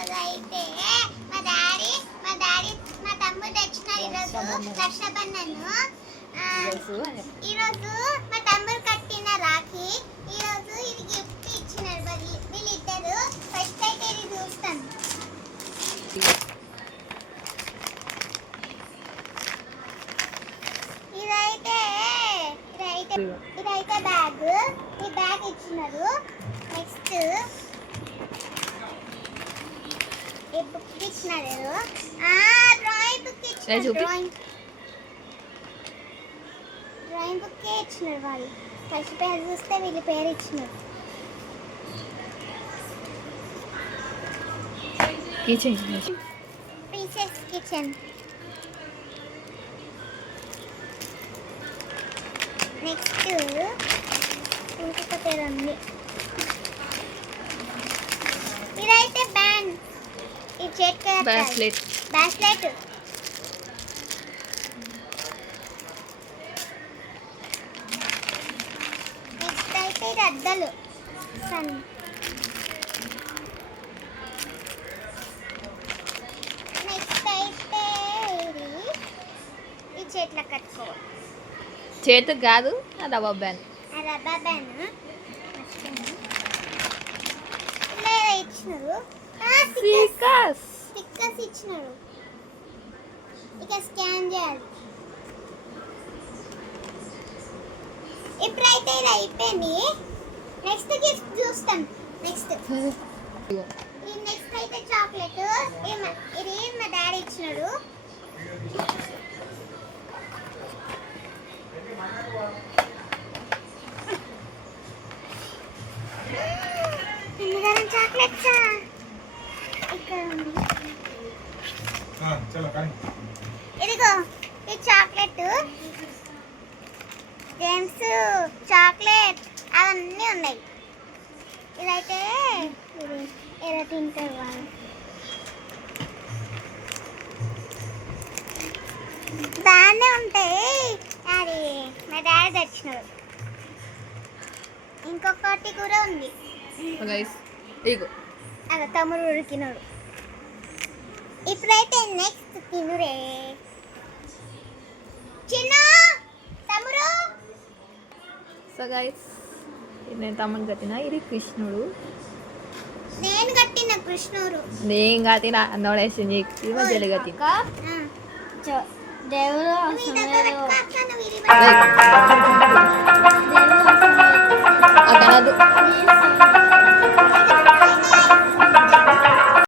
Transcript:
అయితే మా డాడీ మా తమ్ముడు తెచ్చిన ఈరోజు రక్షాబంధను. ఈరోజు మా తమ్ముడు కట్టిన రాఖీ. ఈరోజు ఇది గిఫ్ట్ ఇచ్చినారు వీళ్ళిద్దరు. ఫస్ట్ అయితే ఇది చూస్తాను. ఇదైతే బ్యాగ్. ఈ బ్యాగ్ ఇచ్చినారు. నెక్స్ట్ ఈ బుక్ ఇచ్చినారు. డ్రాయింగ్ బుక్ ఇచ్చినారు. డ్రాయింగ్ బుక్ ఇచ్చినారు వాళ్ళు. ఫస్ట్ పేరు చూస్తే వీళ్ళ పేరు ఇచ్చినారు. Princess kitchen. నెక్స్ట్ ఇంకొక పేరు ఉంది. ఇదైతే బ్యాండ్. ఈ చేతికి బ్రాస్లెట్. నెక్స్ట్ అయితే ఇది అద్దలు. సన్. నెక్స్ట్ అయితే ఈ చేతిలో కట్టుకోవాలి. చేతికి కాదు, రబ్బర్ బ్యాండ్. ఇచ్చినారు. స్టిక్కర్స్ ఇచ్చినారు. ఇక స్కాన్ చేయాలి. ఇప్పుడైతే ఇది అయిపోయింది. నెక్స్ట్ గిఫ్ట్ చూస్తాం. నెక్స్ట్ అయితే చాక్లెట్. ఇది మా డాడీ ఇచ్చినాడు. చాక్లెట్స్ ఇక్కడ ఉంది. ఇదిగో ఈ చాక్లెట్, జేమ్స్ చాక్లెట్ అవన్నీ ఉన్నాయి. ఇదైతే ఎలా తింటారు వాళ్ళు. బాగానే ఉంటాయి. అది మా డాడీ తెచ్చినాడు. ఇంకొకటి కూడా ఉంది. అదే తమ్ముడు ఉడికినాడు. ఇప్పుడైతే నెక్స్ట్ తినురే చిన్న తమ్ముడు. సో గైస్, నేను తమ్ముడు కట్టిన. ఇది కృష్ణుడు. నేను కట్టిన కృష్ణుడు. నేను కట్టిన అన్నోడేసి మధ్యలో కట్టిన దేవుడు. అక్కడ